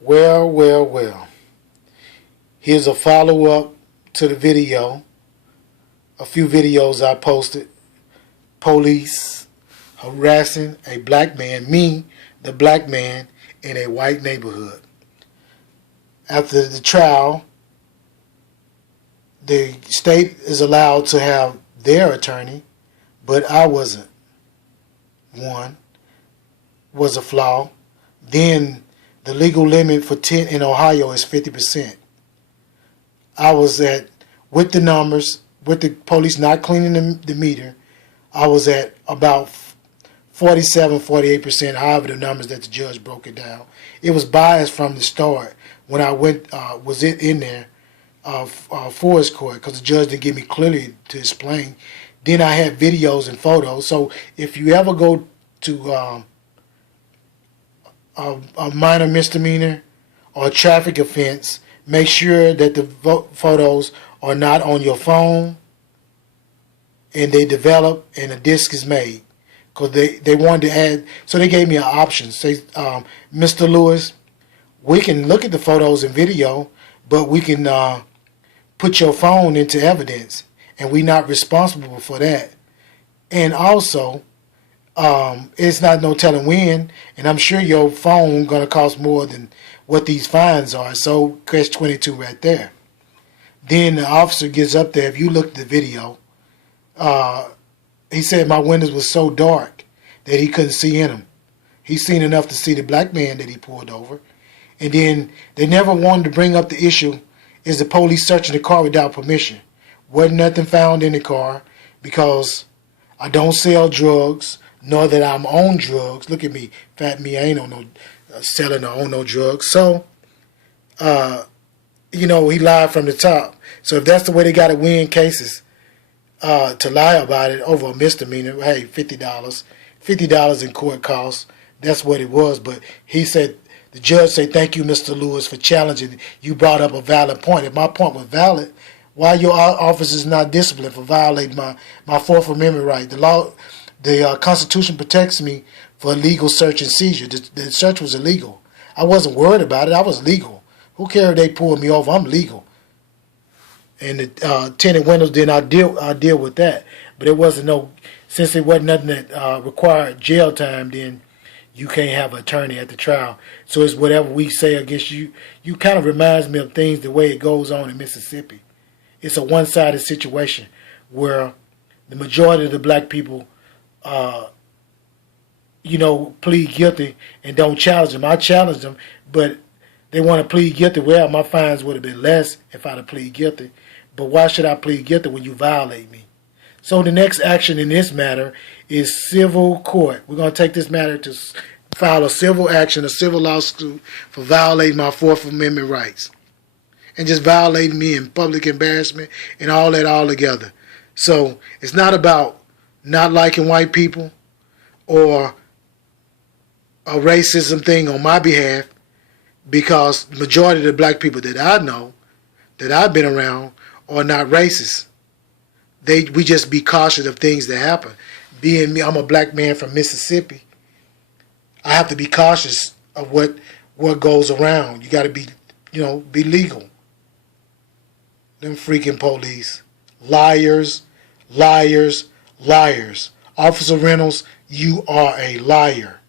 Well, well, well. Here's a follow-up to the video. A few videos I posted. Police harassing a black man, me, the black man, in a white neighborhood. After the trial, the state is allowed to have their attorney, but I wasn't. One was a flaw. Then the legal limit for tent in Ohio is 50%. I was at, with the numbers, with the police not cleaning the meter, I was at about 47, 48%, however the numbers that the judge broke it down. It was biased from the start when I was in there for his court, because the judge didn't give me clearly to explain. Then I had videos and photos. So if you ever go to a minor misdemeanor or a traffic offense, make sure that the photos are not on your phone and they develop and a disc is made. Because they wanted to add, so they gave me an option. Say, Mr. Lewis, we can look at the photos and video, but we can put your phone into evidence, and we're not responsible for that. And also, it's not no telling when, and I'm sure your phone going to cost more than what these fines are. So catch 22 right there. Then the officer gets up there. If you look at the video, he said my windows were so dark that he couldn't see in them. He seen enough to see the black man that he pulled over. And then they never wanted to bring up the issue, is the police searching the car without permission. Wasn't nothing found in the car because I don't sell drugs, nor that I'm on drugs. Look at me, fat me, I ain't on no selling or own no drugs. So, he lied from the top. So if that's the way they got to win cases, to lie about it over a misdemeanor, hey, $50 in court costs. That's what it was. But he said, the judge said, thank you, Mr. Lewis, for challenging. You brought up a valid point. If my point was valid, why your officers not disciplined for violating my Fourth Amendment right? The law, the Constitution protects me for illegal search and seizure. The search was illegal. I wasn't worried about it. I was legal. Who cares if they pulled me over? I'm legal. And the tinted windows, then I'll deal with that. But it wasn't since it wasn't nothing that required jail time, then you can't have an attorney at the trial. So it's whatever we say against you. You kind of reminds me of things the way it goes on in Mississippi. It's a one-sided situation where the majority of the black people, plead guilty and don't challenge them. I challenge them, but they want to plead guilty. Well, my fines would have been less if I'd have pleaded guilty. But why should I plead guilty when you violate me? So the next action in this matter is civil court. We're going to take this matter to file a civil action, a civil lawsuit for violating my Fourth Amendment rights. And just violating me in public embarrassment and all that all together. So it's not about not liking white people or a racism thing on my behalf, because the majority of the black people that I know, that I've been around, are not racist. We just be cautious of things that happen. Being me, I'm a black man from Mississippi. I have to be cautious of what goes around. You got to be legal. Them freaking police. Liars, liars, liars. Officer Reynolds, you are a liar.